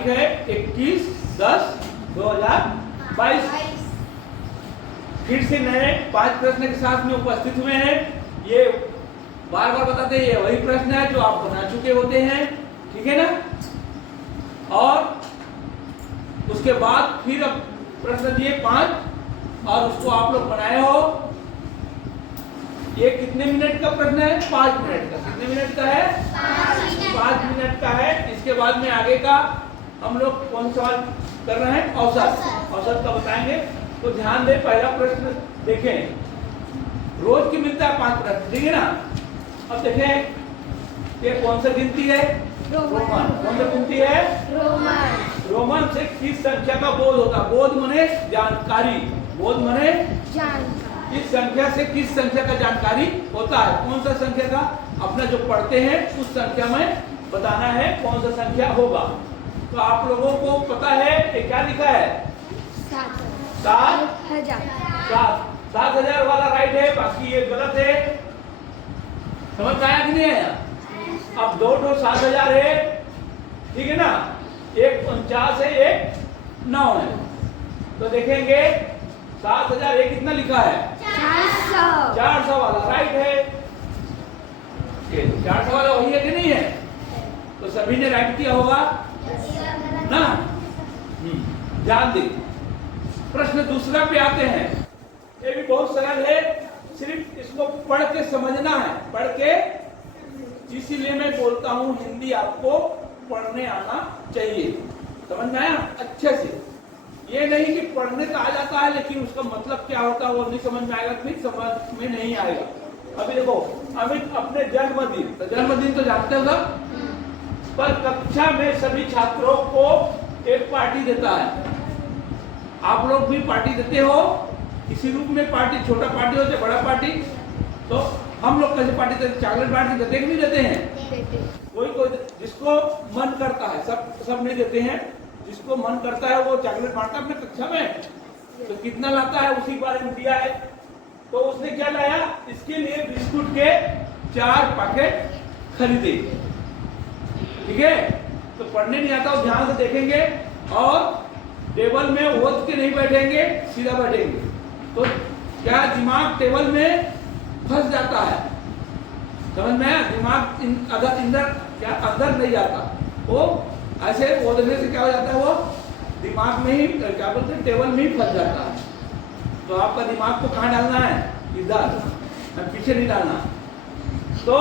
तारीख है 21/10/2022। फिर से नए 5 प्रश्न के साथ में उपस्थित हुए हैं। ये बार बार बताते हैं, ये वही प्रश्न है जो आप बना चुके होते हैं, ठीक है ना। और उसके बाद फिर अब प्रश्न दिए 5 और उसको आप लोग बनाए हो। ये कितने मिनट का प्रश्न है? 5 मिनट का। कितने मिनट का है? 5 मिनट का है। इसके बाद में आगे का हम लोग कौन सवाल कर रहे हैं? औसत। औसत का बताएंगे, तो ध्यान दें। पहला प्रश्न देखें, रोज की मिलता है 5 प्रश्न, ठीक है ना। अब देखें ये कौन सा गिनती है? रोमन। कौन सा गिनती है? रोमन। रोमन से किस संख्या का बोध होता है? बोध माने जानकारी। बोध माने जानकारी। इस संख्या से किस संख्या का जानकारी होता है? कौन सा संख्या का? अपना जो पढ़ते हैं उस संख्या में बताना है कौन सा संख्या होगा। तो आप लोगों को पता है ये क्या लिखा है? 7,000 वाला राइट है, बाकी ये गलत है। समझ में आया कि नहीं आया? अब 2 7,000 है, ठीक है ना। एक 49 है, एक 9 है। तो देखेंगे 7,000 एक कितना लिखा है? 400 वाला राइट है। 400 वाला वही है कि नहीं है? तो सभी ने राइट किया होगा ना। ध्यान दें। प्रश्न दूसरा पे आते हैं। ये भी बहुत सरल है, सिर्फ इसको पढ़ के समझना है। पढ़ के, इसीलिए मैं बोलता हूँ हिंदी आपको पढ़ने आना चाहिए। समझ में आया अच्छे से? ये नहीं कि पढ़ने तो आ जाता है लेकिन उसका मतलब क्या होता है वो नहीं समझ में आएगा, फिर समझ में नहीं आएगा। अभी देखो, अमित अपने जन्मदिन, तो जन्मदिन तो जानते हो सब, पर कक्षा में सभी छात्रों को एक पार्टी देता है। आप लोग भी पार्टी देते हो किसी रूप में? पार्टी, छोटा पार्टी हो चाहे बड़ा पार्टी। तो हम लोग कैसे पार्टी देते? चॉकलेट पार्टी देते कि नहीं देते हैं? कोई कोई जिसको मन करता है, सब नहीं देते हैं। जिसको मन करता है वो चॉकलेट बांटता है अपने कक्षा में। तो कितना लाता है उसी बारे में दिया है। तो उसने क्या लाया? इसके लिए बिस्कुट के 4 पैकेट खरीदे, ठीक है। तो पढ़ने नहीं आता हो, ध्यान से देखेंगे और टेबल में ओढ़ के नहीं बैठेंगे, सीधा बैठेंगे। तो क्या दिमाग टेबल में फंस जाता है? समझ में? दिमाग अंदर क्या अंदर नहीं जाता, वो ऐसे ओढ़ने से क्या हो जाता है? वो दिमाग में ही क्या बोलते हैं, टेबल में ही फंस जाता है। तो आपका दिमाग को कहाँ डालना है? इधर, पीछे नहीं डालना। तो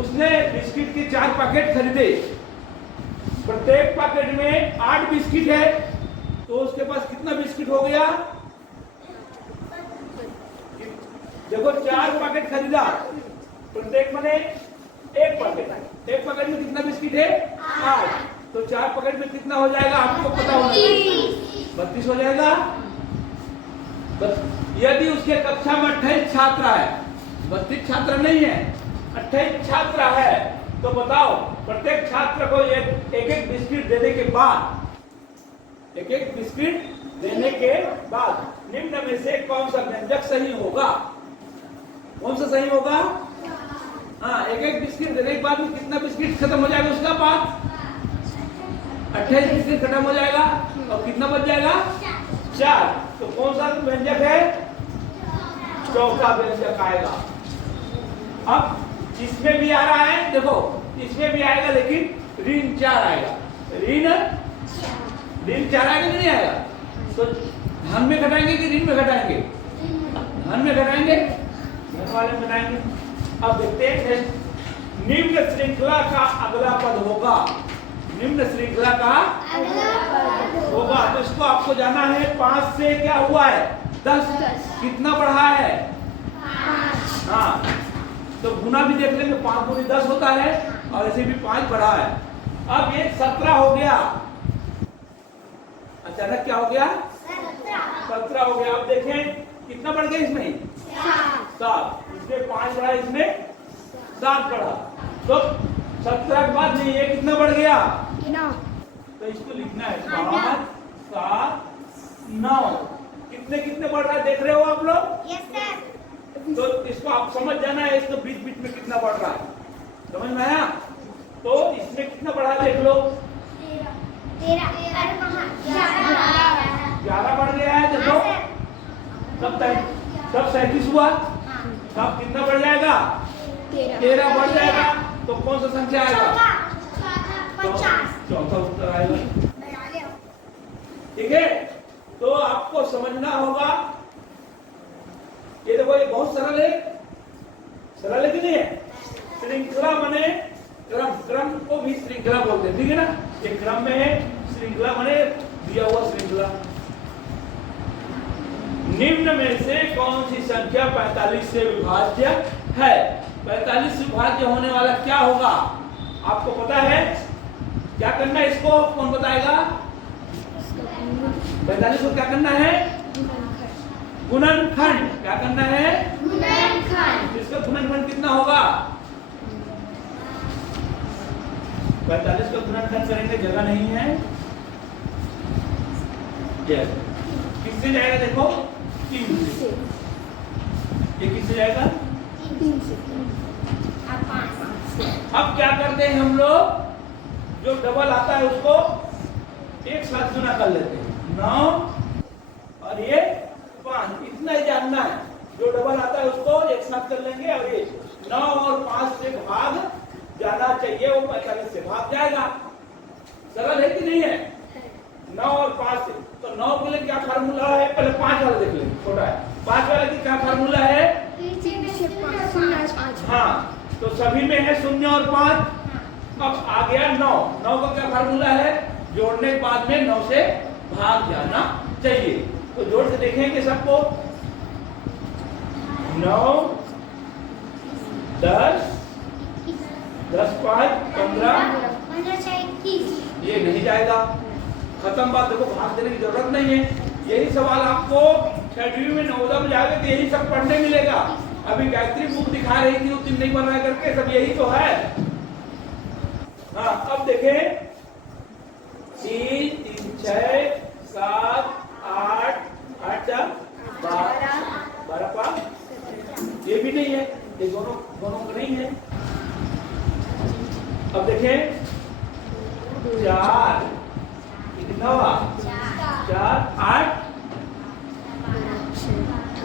उसने बिस्किट के 4 पैकेट खरीदे। प्रत्येक पैकेट में 8 बिस्किट है, तो उसके पास कितना बिस्किट हो गया? देखो 4 पैकेट खरीदा, प्रत्येक में 1 पैकेट। 1 पैकेट में कितना बिस्किट है? 8। तो 4 पैकेट में कितना हो जाएगा? आपको पता होना चाहिए। 32 हो जाएगा। यदि उसके कक्षा में 28 छात्र है, 32 छात्र नहीं है, 28 छात्र है, तो बताओ प्रत्येक छात्र को एक बिस्किट देने के बाद, एक बिस्किट देने के बाद निम्न में से कौन सा व्यंजक सही होगा? कौन सा सही होगा? हाँ, एक बिस्किट देने के बाद में कितना बिस्किट खत्म हो जाएगा? उसका बाद 28 बिस्किट खत्म हो जाएगा और कितना बच जाएगा? 4। तो कौन सा व्यंजक है? चौथा व्यंजक आएगा। अब इसमें भी आ रहा है, देखो इसमें भी आएगा, लेकिन ऋण 4 आएगा। ऋण 4 आएगा कि नहीं आएगा? तो धन में घटाएंगे कि ऋण में घटाएंगे? धन में घटाएंगे, धन वाले में घटाएंगे। अब देखते हैं निम्न श्रृंखला का अगला पद होगा। निम्न श्रृंखला का होगा, तो इसको आपको जाना है। 5 से क्या हुआ है? 10। कितना बढ़ा है? 5। हाँ, तो गुना भी देख लेंगे, 5 गुनी 10 होता है, और ऐसे भी 5 बढ़ा है। अब ये 17 हो गया। अचानक क्या हो गया? 17 हो गया। अब देखें कितना बढ़ गया इसमें? 7। इसमें 5 बढ़ा, इसमें 7 बढ़ा। तो 17 के बाद नहीं, ये कितना बढ़ गया? 9। तो इसको लिखना है 5, 7, 9। कितने बढ़ रहा है देख रहे हो आप लोग? Yes sir. तो इसको आप समझ जाना है, इसको बीच बीच में कितना बढ़ रहा है, समझ में आया? तो इसमें कितना बढ़ा देख लो, 11 बढ़ गया है, देखो तब 37 हुआ, तब कितना बढ़ जाएगा? 13 बढ़ जाएगा, तो कौन सा संख्या आएगा? चौथा उत्तर आएगा। ठीक है, तो आपको समझना होगा, ये देखो ये बहुत सरल है, सरल है कि नहीं है? श्रृंखला माने क्रम, क्रम को भी श्रृंखला बोलते हैं, ठीक है ना? ये क्रम में है, श्रृंखला माने दिया हुआ श्रृंखला। निम्न में से कौन सी संख्या 45 से विभाज्य है? 45 से विभाज्य होने वाला क्या होगा आपको पता है? क्या करना है इसको? कौन बताएगा? 45 को क्या करना है? गुणनखंड। क्या करना है? गुणनखंड। इसका गुणनखंड कितना होगा? 45 का गुणनखंड करेंगे, जगह नहीं है। किससे जाएगा? देखो 3 से। ये किससे जाएगा? 3 से। अब क्या करते हैं हम लोग? जो डबल आता है उसको एक साथ गुना कर लेते हैं। 9 और ये 5, इतना ही जानना है। जो डबल आता है उसको एक साथ कर लेंगे, और ये 9 और 5 से भाग जाना चाहिए, वो 45 से भाग जाएगा। सरल है कि नहीं है? 9 और 5 से, तो 9 के लिए क्या फार्मूला है? पहले 5 वाला देख लेंगे, छोटा है। 5 वाले की क्या फार्मूला है? हाँ, तो सभी में है 0 और 5। अब आ गया 9। 9 का क्या फार्मूला है? जोड़ने के बाद में 9 से भाग जाना चाहिए। तो जोड़ से देखेंगे सबको। 9 10 10 5 15 ये नहीं जाएगा, खत्म बात। देखो भाग देने की जरूरत नहीं है। यही सवाल आपको 6वीं में 9वीं में जाएगा तो यही सब पढ़ने मिलेगा। अभी गायत्री बुक दिखा रही थी उस दिन नहीं बन रहा करके, सब यही तो है। हाँ, अब देखें 3 3 6 7 8 8 12 5 ये भी नहीं है, ये दोनों का नहीं है। अब देखें 4 कितना हुआ? 4 8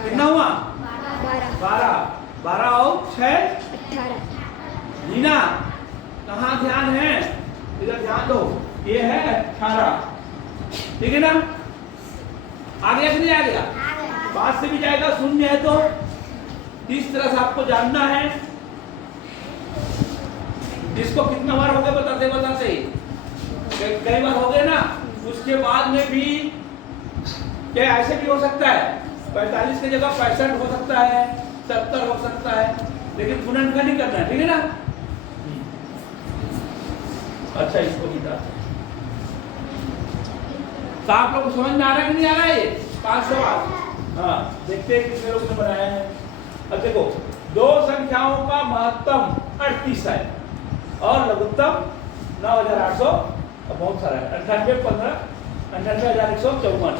कितना हुआ? 12 और 6 18। नीना कहाँ ध्यान है? इधर ध्यान दो, ये है 18, ठीक है ना? आ गया कि नहीं आ गया? 5 से भी जाएगा, 0 है तो इस तरह से आपको जानना है। इसको कितना बार हो गए बताते कई बार हो गए ना। उसके बाद में भी क्या ऐसे भी हो सकता है? 45 की जगह 65 हो सकता है, 70 हो सकता है, लेकिन गुणनखंड नहीं करना है, ठीक है ना? अच्छा, इसको भी था। तो आप लोग को समझ में आ रहा है कि नहीं आ रहा है? ये 5 सवाल। हाँ, देखते हैं कितने लोगों ने बनाया है। अब देखो, 2 संख्याओं का महत्तम 38 है और लघुत्तम 9800, बहुत सारा है। 98 15 98,154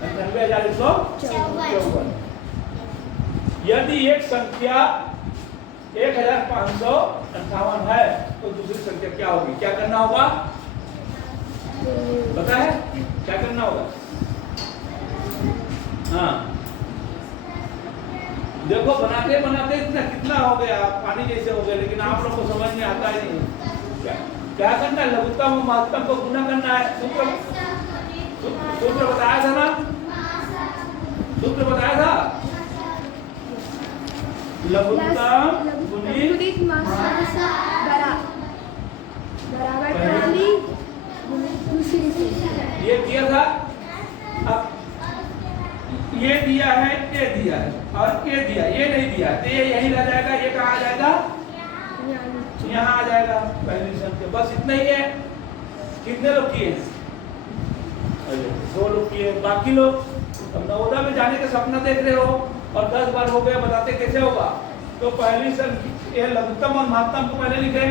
98,154। यदि एक संख्या 1558 है तो दूसरी संख्या क्या होगी? क्या करना होगा? पता है क्या करना होगा? हाँ, देखो बनाते बनाते कितना हो गया, पानी जैसे हो गया, लेकिन आप लोग को समझ में आता ही नहीं। क्या करना है? लघुत्तम और महत्तम को गुना करना है। सूत्र बताया था ना? सूत्र बताया था, लघुत्तम गुणित ये किया था। अब ये दिया है, ये दिया है और ये दिया, ये नहीं दिया, तो ये यही रह जाएगा। ये कहाँ आ जाएगा? यहाँ आ जाएगा पहली संख्या। बस इतना ही है। कितने लोग किए? 2 लोग किए। बाकी लोग अब नवोदय में जाने का सपना देख रहे हो और 10 बार हो गया, बताते कैसे होगा? तो पहली संख्या लघुत्तम और महत्तम को पहले लिखे।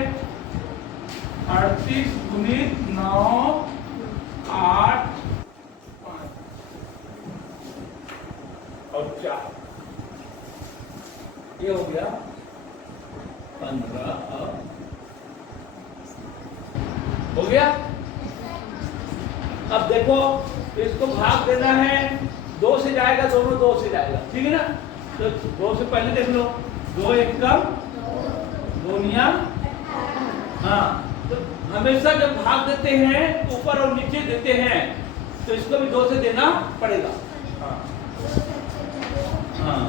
38 गुणित 9 8 5 और 4, ये हो गया 15 और हो गया। अब देखो इसको भाग देना है, 2 से जाएगा, दोनों 2 से जाएगा, ठीक है ना। तो 2 से पहले देख लो, 2 एक कम, 2 निया। हाँ, तो हमेशा जब भाग देते हैं ऊपर और नीचे देते हैं तो इसको भी 2 से देना पड़ेगा। हाँ हाँ,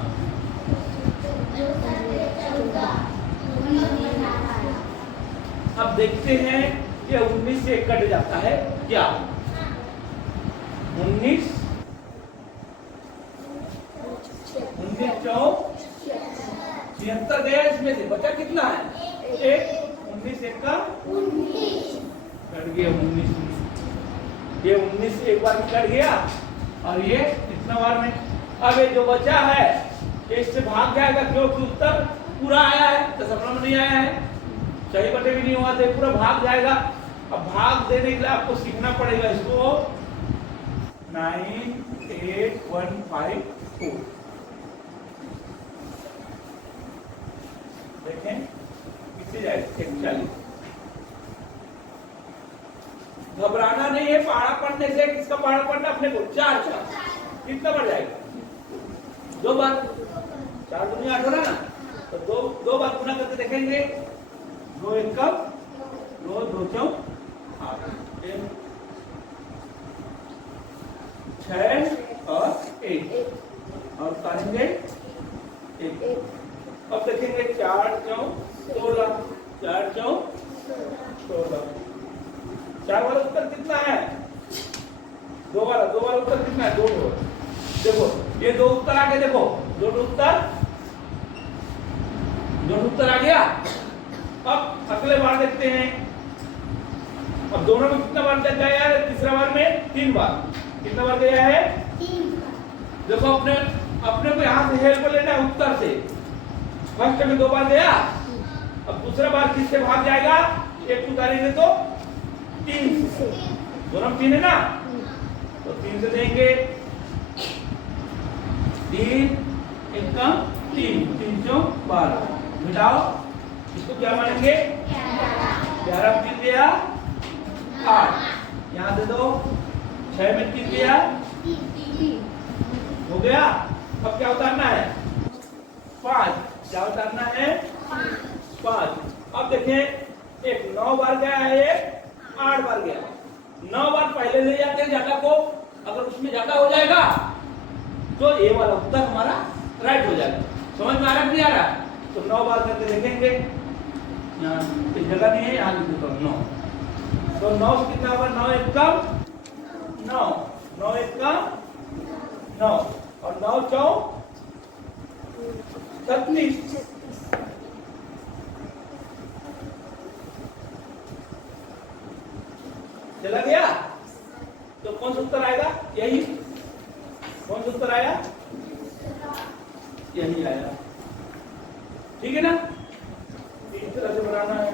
अब देखते हैं कि 19 से कट जाता है क्या। 19 चौक 76 गया, इसमें से बचा कितना है? 1। 19 एक का कट गया, 19 ये 19 एक बार कट गया और ये इतना बार में। अब ये जो बचा है इससे भाग जाएगा, क्योंकि उत्तर पूरा आया है, दशमलव में नहीं आया है, सही बटे भी नहीं हुआ तो पूरा भाग जाएगा। अब भाग देने के लिए आपको सीखना पड़ेगा इसको। 98154 देखें कितनी जाएगी? 41। घबराना नहीं है पहाड़ा पढ़ने से। किसका पहाड़ा पढ़ना अपने को? 4 कितना बढ़ जाएगा? 2 बार, 4 दूनी 8 हो रहा ना, तो 2 बार गुना करके देखेंगे। 2 एक कम, 2 2 चौक 8, 6 और 1 और करेंगे 1। अब देखेंगे 4 चौक 16, 4 चौक 16। 4 वाला उत्तर कितना है? 2 वाला उत्तर कितना है? 2। देखो ये 2 उत्तर आ गए, देखो 2 उत्तर आ गया। अब अगले बार देखते हैं। अब दोनों में कितना बार गया यार? तीसरा बार में 3 बार। कितना बार गया है? 3 बार। देखो अपने को यहाँ से हेल्प लेना है उत्तर से। फर्स्ट में 2 बार गया, अब दूसरा बार किससे भाग जाएगा? 1 उतारेंगे तो 3 से। दोनों 3 है ना, तो 3 से देंगे। 3 एक कम 3, 3 चौक 12। घटाओ, इसको क्या मानेंगे? 11 में 3 दिया 8, यहाँ दे दो। 6 में 3 दिया हो गया। अब क्या उतारना है? 5। क्या उतारना है? 5। अब देखें, एक 9 बार गया है, एक 8 बार गया। 9 बार पहले ले जाते हैं जगह को, अगर उसमें जगह हो जाएगा तो ये वाला उत्तर हमारा राइट हो जाएगा। समझ में आ रहा है नहीं आ रहा? तो 9 बार करके देखेंगे। यहाँ जगह नहीं है, यहाँ लिख देता हूँ 9। तो 9 से कितना होगा? 9 एक कम 9, 9 एक कम 9 और 9 चौक 36। चला गया। तो कौन सा उत्तर आएगा? यही। कौन सा उत्तर आया? यही आया, ठीक है ना। इस तरह से बनाना है।